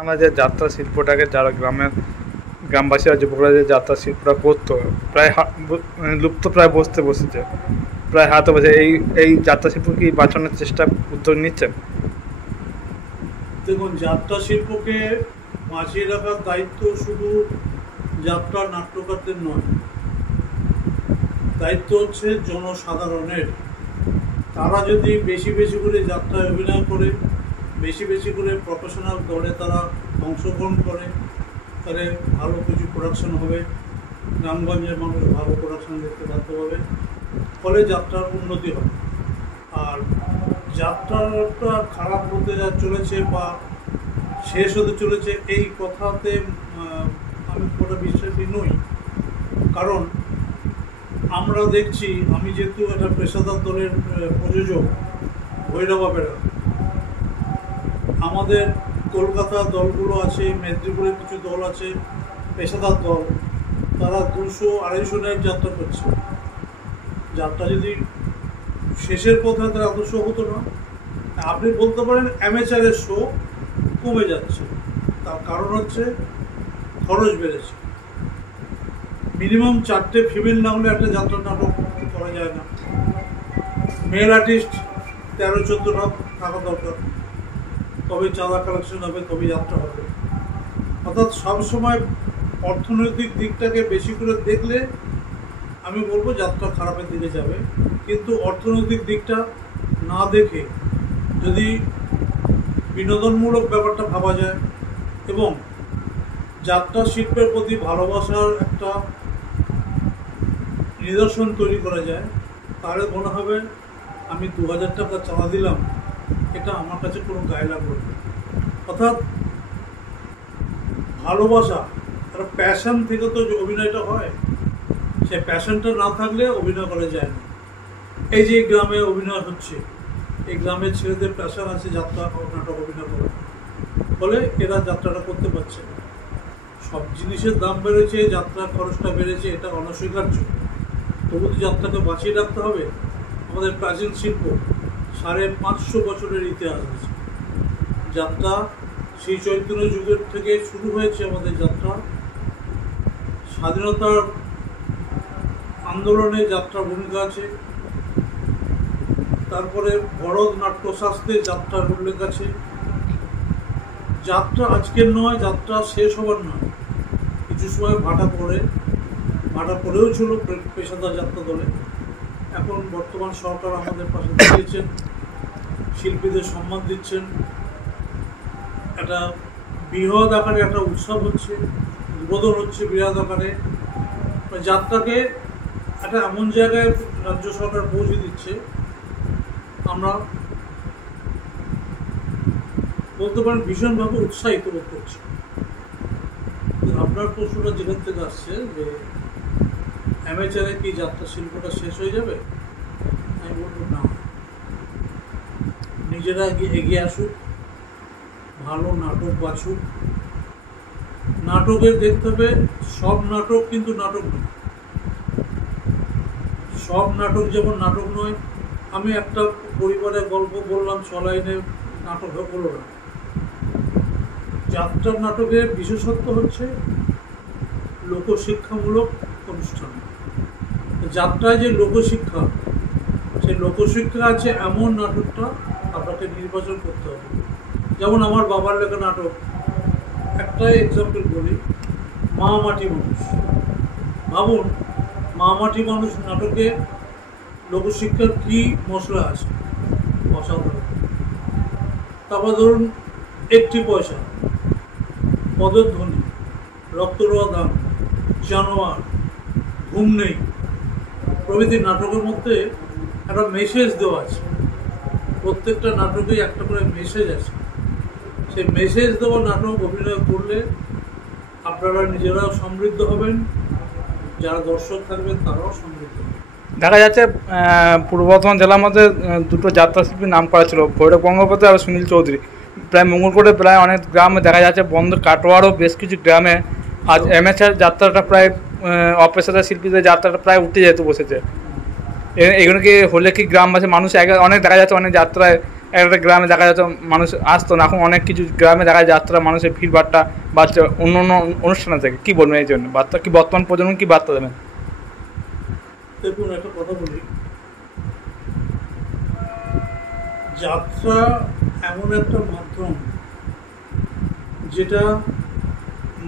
আমরা যে যাত্রা শিল্পটাকে যারা গ্রামবাসীরা যুবকরা যে যাত্রা শিল্পটা করতো প্রায় লুপ্ত প্রায় বসেছে, প্রায় হাতে বসে। এই যাত্রা শিল্প কি বাঁচানোর চেষ্টা উদ্যোগ নিচ্ছেন? দেখুন, যাত্রা শিল্পকে বাঁচিয়ে রাখার দায়িত্ব শুধু যাত্রা নাট্যকারদের নয়, দায়িত্ব হচ্ছে জনসাধারণের। তারা যদি বেশি বেশি করে যাত্রায় অভিনয় করে, বেশি বেশি করে প্রফেশনাল দলে তারা অংশগ্রহণ করে, তাহলে ভালো কিছু প্রোডাকশন হবে, গ্রামগঞ্জের মানুষ ভালো প্রোডাকশন দেখতে বাধ্য হবে, ফলে যাত্রার উন্নতি হবে। আর যাত্রাটা খারাপ হতে যা চলেছে বা শেষ হতে চলেছে এই কথাতে আমি পুরো বিশ্বাসী নই। কারণ আমরা দেখছি, আমি যেহেতু একটা পেশাদার দলের প্রযোজক ভৈরবাবেরা, আমাদের কলকাতা দলগুলো আছে, মেদিনীপুরের কিছু দল আছে পেশাদার দল, তারা 200-250 নাইট যাত্রা করছে। যাত্রা যদি শেষের পথে তার এত শো হতো না। আপনি বলতে পারেন অ্যামেচারের শো কমে যাচ্ছে, তার কারণ হচ্ছে খরচ বেড়েছে। মিনিমাম 4টে ফিমেল না হলে একটা যাত্রা নাটক করা যায় না। মেল আর্টিস্ট 13-14টা থাকা দরকার, তবে চাঁদা কালেকশন হবে, তবে যাত্রা হবে। অর্থাৎ সবসময় অর্থনৈতিক দিকটাকে বেশি করে দেখলে আমি বলবো যাত্রা খারাপের দিকে যাবে। কিন্তু অর্থনৈতিক দিকটা না দেখে যদি বিনোদনমূলক ব্যাপারটা ভাবা যায় এবং যাত্রা শিল্পের প্রতি ভালোবাসার একটা নিদর্শন তৈরি করা যায়, তাহলে মনে হবে আমি 2000 টাকা চাঁদা দিলাম, এটা আমার কাছে কোনো গায়ে লাগলো না। অর্থাৎ ভালোবাসা, একটা প্যাশন থেকে তো অভিনয়টা হয়, সেই প্যাশনটা না থাকলে অভিনয় করা যায় না। এই যে গ্রামে অভিনয় হচ্ছে, এই গ্রামের ছেলেদের প্যাশন আছে যাত্রা নাটক অভিনয় করা, ফলে এরা যাত্রাটা করতে পারছে না। সব জিনিসের দাম বেড়েছে, যাত্রা খরচটা বেড়েছে, এটা অনস্বীকার্য। তবু তো যাত্রাকে বাঁচিয়ে রাখতে হবে। আমাদের প্রাচীন শিল্প 550 বছরের ইতিহাস আছে। যাত্রা শ্রী চৈতন্য যুগের থেকে শুরু হয়েছে আমাদের যাত্রা। স্বাধীনতার আন্দোলনে যাত্রার ভূমিকা আছে। তারপরে ভরত নাট্যশাস্ত্রে যাত্রার উল্লেখ আছে। যাত্রা আজকের নয়, যাত্রা শেষ হবার নয়। কিছু সময় ভাটা পড়েও ছিল পেশাদার যাত্রা দলে। এখন বর্তমান সরকার আমাদের পাশে দাঁড়িয়েছেন, শিল্পীদের সম্মান দিচ্ছেন, একটা বৃহৎ আকারে একটা উৎসব হচ্ছে, উদ্বোধন হচ্ছে বৃহৎ আকারে। যাত্রাকে একটা এমন জায়গায় রাজ্য সরকার পৌঁছে দিচ্ছে, আমরা বলতে পারেন ভীষণভাবে উৎসাহিত বোধ করছি। আপনার প্রশ্নটা যেখান থেকে আসছে যে অ্যামেচারে কি যাত্রা শিল্পটা শেষ হয়ে যাবে, আমি বলবো না। নিজেরা এগিয়ে আসুক, ভালো নাটক বাছুক। নাটকের দেখতে হবে সব নাটক কিন্তু নাটক নয়, সব নাটক যেমন নাটক নয়। আমি একটা পরিবারের গল্প বললাম, 6 লাইনে নাটক হলো না। যাত্রার নাটকের বিশেষত্ব হচ্ছে লোকশিক্ষামূলক অনুষ্ঠান। যাত্রায় যে লোকশিক্ষা, সেই লোকশিক্ষা আছে এমন নাটকটা আপনাকে নির্বাচন করতে হবে। যেমন আমার বাবার লেখা নাটক, একটাই এক্সাম্পল বলি, মা মাটি মানুষ। ভাবুন, মা মাটি মানুষ নাটকে লোকশিক্ষার কি মশলা আছে, অসাধারণ। তারপর ধরুন 1টি পয়সা, পদধ্বনি, রক্তরোয়া দান, জানোয়ার, ঘুম নেই প্রভৃতি নাটকের মধ্যে একটা মেসেজ দেওয়া আছে। প্রত্যেকটা নাটকেই একটা করে মেসেজ আছে। সেই মেসেজ দেওয়া নাটক অভিনয় করলে আপনারা নিজেরাও সমৃদ্ধ হবেন, যারা দর্শক থাকবেন তারাও সমৃদ্ধ হবেন। দেখা যাচ্ছে পূর্ব বর্ধমান জেলার মধ্যে দুটো যাত্রা শিল্পীর নাম করা ছিল, ভৈরব গঙ্গোপাধ্যায় আর সুনীল চৌধুরী। প্রায় মঙ্গলকোটে প্রায় অনেক গ্রামে দেখা যাচ্ছে বন্ধ, কাটোয়ারও বেশ কিছু গ্রামে আজ অ্যামেচার যাত্রাটা প্রায় অপেশাদার শিল্পীদের যাত্রাটা প্রায় উঠে যেতে বসেছে। এগুলো কি হলে কি গ্রামবাসী মানুষ অনেক দেখা যাচ্ছে অনেক যাত্রায় একটা গ্রামে দেখা যাচ্ছে মানুষ আসতো না, এখন অনেক কিছু গ্রামে দেখা যায় যাত্রা মানুষের ভিড়ভাড়টা বাচ্চা অন্য অন্য অনুষ্ঠানে থেকে কী বলবেন এই জন্য বার্তা কি বর্তমান প্রজন্ম কি বার্তা দেবেন? দেখুন, একটা কথা বলি, যাত্রা এমন একটা মাধ্যম যেটা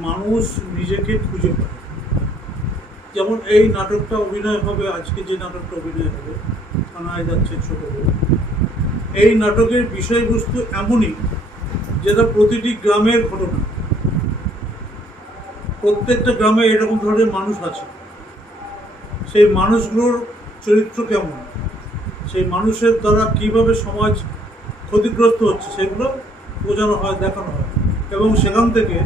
মানুষ নিজেকে খুঁজে পায়। যেমন এই নাটকটা অভিনয় হবে, আজকে যে নাটকটা অভিনয় হবে থানায় যাচ্ছে ছোট বউ, এই নাটকের বিষয়বস্তু এমনই যেটা প্রতিটি গ্রামের ঘটনা। প্রত্যেকটা গ্রামে এরকম ধরনের মানুষ আছে, সেই মানুষগুলোর চরিত্র কেমন, সেই মানুষের দ্বারা কিভাবে সমাজ ক্ষতিগ্রস্ত হচ্ছে সেগুলো বোঝানো হয়, দেখানো হয়, এবং সেখান থেকে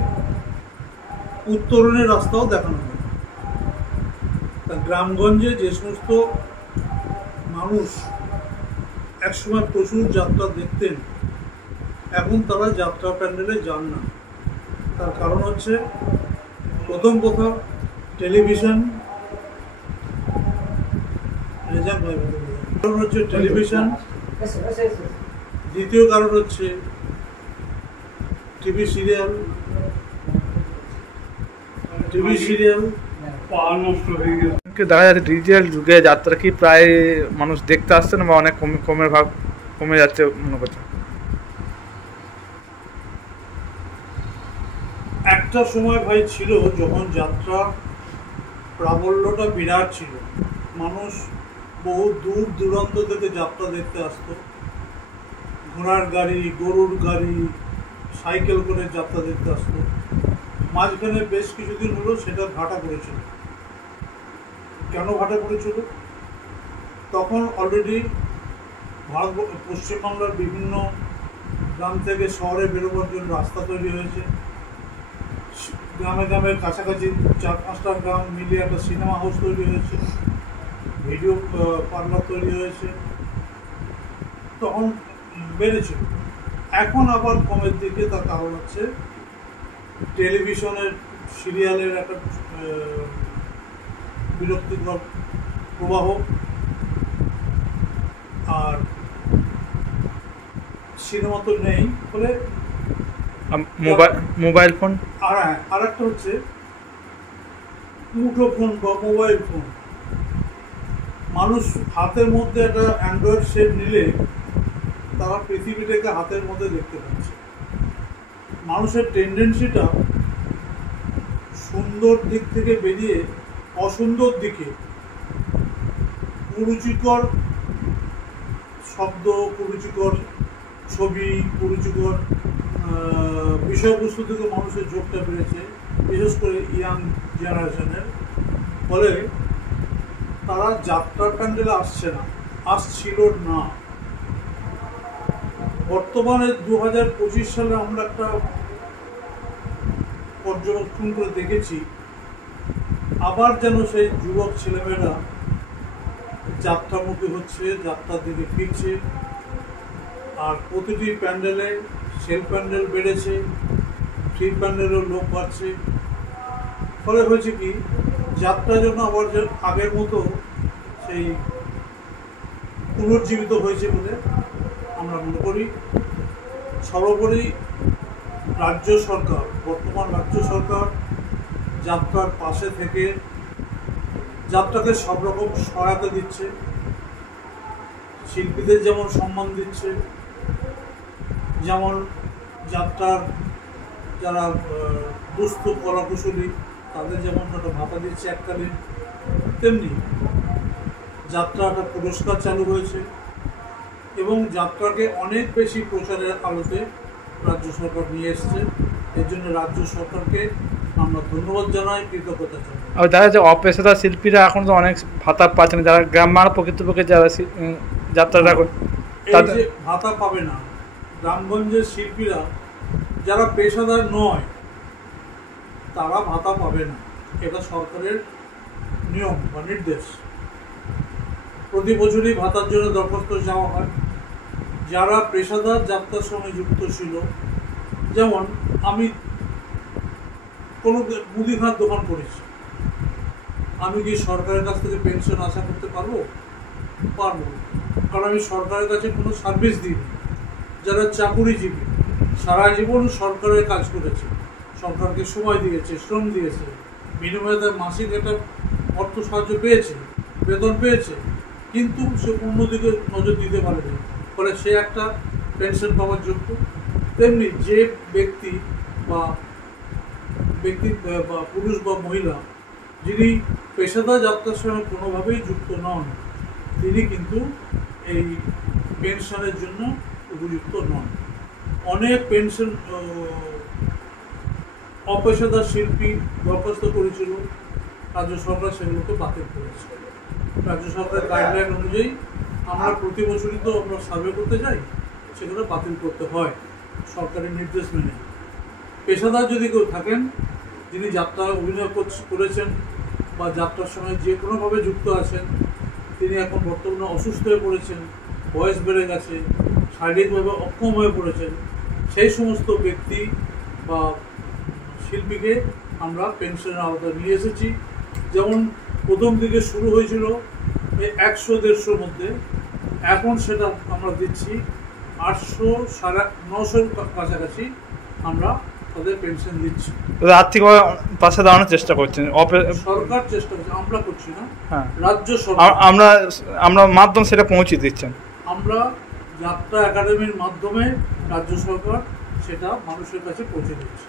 উত্তরণের রাস্তাও দেখানো হয়। তা গ্রামগঞ্জে যে সমস্ত মানুষ একসময় প্রচুর যাত্রা দেখতেন, এখন তারা যাত্রা প্যান্ডেলে যান না। তার কারণ হচ্ছে, প্রথম কথা টেলিভিশন, কারণ হচ্ছে টেলিভিশন, দ্বিতীয় কারণ হচ্ছে টিভি সিরিয়াল দেখা যাচ্ছে ডিজিটাল যুগে যাত্রা কি প্রায় মানুষ দেখতে আসছে না বা অনেক কমের ভাগ কমে যাচ্ছে মনে করছে? একটা সময় ভাই ছিল যখন যাত্রা প্রাবল্যটা বিরাট ছিল, মানুষ বহু দূর দূরান্ত থেকে যাত্রা দেখতে আসতো, ঘোড়ার গাড়ি, গরুর গাড়ি, সাইকেল করে যাত্রা দেখতে আসতো। মাঝখানে বেশ কিছুদিন হলো সেটা ভাটা পড়েছিল। কেন ভাটা পড়েছিল? তখন অলরেডি পশ্চিমবাংলার বিভিন্ন গ্রাম থেকে শহরে বেরোবার জন্য রাস্তা তৈরি হয়েছে, গ্রামে গ্রামে কাছাকাছি 4-5টা গ্রাম মিলিয়ে একটা সিনেমা হাউস তৈরি হয়েছে, ভিডিও পার্লার তৈরি হয়েছে, তখন বেড়েছিল। এখন আবার কমের দিকে, তার কারণ হচ্ছে টেলিভিশনের সিরিয়ালের একটা বিরক্তিকর প্রবাহ, আর সিনেমা তো নেই ফলে মোবাইল ফোন, আর হ্যাঁ, আর একটা হচ্ছে মুঠো ফোন বা মোবাইল ফোন। মানুষ হাতের মধ্যে একটা অ্যান্ড্রয়েড সেট নিলে তারা পৃথিবীটাকে হাতের মধ্যে দেখতে পাচ্ছে। মানুষের টেন্ডেন্সিটা সুন্দর দিক থেকে বেরিয়ে অসুন্দর দিকে, কুরুচিকর শব্দ, কুরুচিকর ছবি, কুরুচিকর বিষয়বস্তু থেকে মানুষের ঝোঁকটা বেড়েছে, বিশেষ করে ইয়াং জেনারেশনের। ফলে তারা যাত্রার প্যান্ডেলে আসছে না, আসছিল না। বর্তমানে 2025 সালে আমরা একটা পর্যবেক্ষণ করে দেখেছি, আবার যেন সেই যুবক ছেলেমেয়েরা যাত্রামুখী হচ্ছে, যাত্রার দিকে ফিরছে। আর প্রতিটি প্যান্ডেলে সেল প্যান্ডেল বেড়েছে, ফ্রি প্যান্ডেলেও লোক বাড়ছে। ফলে হয়েছে কি, যাত্রার জন্য আবার যে আগের মতো সেই পুনর্জীবিত হয়েছে বলে আমরা মনে করি। সর্বোপরি রাজ্য সরকার, বর্তমান রাজ্য সরকার যাত্রার পাশে থেকে যাত্রাকে সব রকম সহায়তা দিচ্ছে, শিল্পীদের যেমন সম্মান দিচ্ছে, যেমন যাত্রার যারা দুস্থ কলাকুশলী তাদের যেমন একটা ভাতা দিচ্ছে এককালীন, তেমনি যাত্রা একটা পুরস্কার চালু হয়েছে এবং যাত্রাকে অনেক বেশি প্রচারের আলোতে রাজ্য সরকার নিয়ে এসছে। এর জন্য রাজ্য সরকারকে আমরা ধন্যবাদ জানাই, কৃতজ্ঞতা জানাই। আর দেখা যাচ্ছে অপেশাদার শিল্পীরা এখন তো অনেক ভাতা পাচ্ছেন, যারা গ্রামের প্রকৃতপক্ষে যারা যাত্রাটা এই যে ভাতা পাবে না, গ্রামগঞ্জের শিল্পীরা যারা পেশাদার নয় তারা ভাতা পাবে না, এটা সরকারের নিয়ম বা নির্দেশ। প্রতি বছরই ভাতার জন্য দরখাস্ত যাওয়া হয়। যারা পেশাদার যাত্রার সঙ্গে যুক্ত ছিল, যেমন আমি কোনো মুদিখানার দোকান করেছি, আমি কি সরকারের কাছ থেকে পেনশন আশা করতে পারবো? পারবো, কারণ আমি সরকারের কাছে কোনো সার্ভিস দিইনি। যারা চাকুরিজীবী, সারা জীবন সরকারের কাজ করেছে, সরকারকে সময় দিয়েছে, শ্রম দিয়েছে, বিনিময়ে তার মাসিক একটা অর্থ সাহায্য পেয়েছে, বেতন পেয়েছে, কিন্তু সে অন্যদিকে নজর দিতে পারেনি, ফলে সে একটা পেনশন পাওয়ার যোগ্য। তেমনি যে ব্যক্তি বা পুরুষ বা মহিলা যিনি পেশাদার যাত্রার সঙ্গে কোনোভাবেই যুক্ত নন, তিনি কিন্তু এই পেনশনের জন্য উপযুক্ত নন। অনেক পেনশন অপেশাদার শিল্পী দরখাস্ত করেছিল, রাজ্য সরকার সেগুলোকে বাতিল করেছে। রাজ্য সরকারের গাইডলাইন অনুযায়ী আমরা প্রতি বছরই তো আমরা সার্ভে করতে যাই, সেগুলো বাতিল করতে হয় সরকারের নির্দেশ মেনে। পেশাদার যদি কেউ থাকেন, যিনি যাত্রায় অভিনয় করেছেন বা যাত্রার সঙ্গে যে কোনোভাবে যুক্ত আছেন, তিনি এখন বর্তমানে অসুস্থ হয়ে পড়েছেন, বয়স বেড়ে গেছে, শারীরিকভাবে অক্ষম হয়ে পড়েছেন, সেই সমস্ত ব্যক্তি বা শিল্পীকে আমরা পেনশনের আওতায় নিয়ে এসেছি। যেমন প্রথম দিকে শুরু হয়েছিল এই 100-150 মধ্যে, এখন সেটা আমরা দিচ্ছি 800, 950 কাছাকাছি আমরা তাদের পেনশন দিচ্ছি। আর্থিকভাবে পাশে দাঁড়ানোর চেষ্টা করছেন, সরকার চেষ্টা করছে, আমরা করছি না। হ্যাঁ, রাজ্য সরকার, আমরা মাধ্যম সেটা পৌঁছে দিচ্ছেন। আমরা যাত্রা একাডেমির মাধ্যমে রাজ্য সরকার সেটা মানুষের কাছে পৌঁছে দিচ্ছে।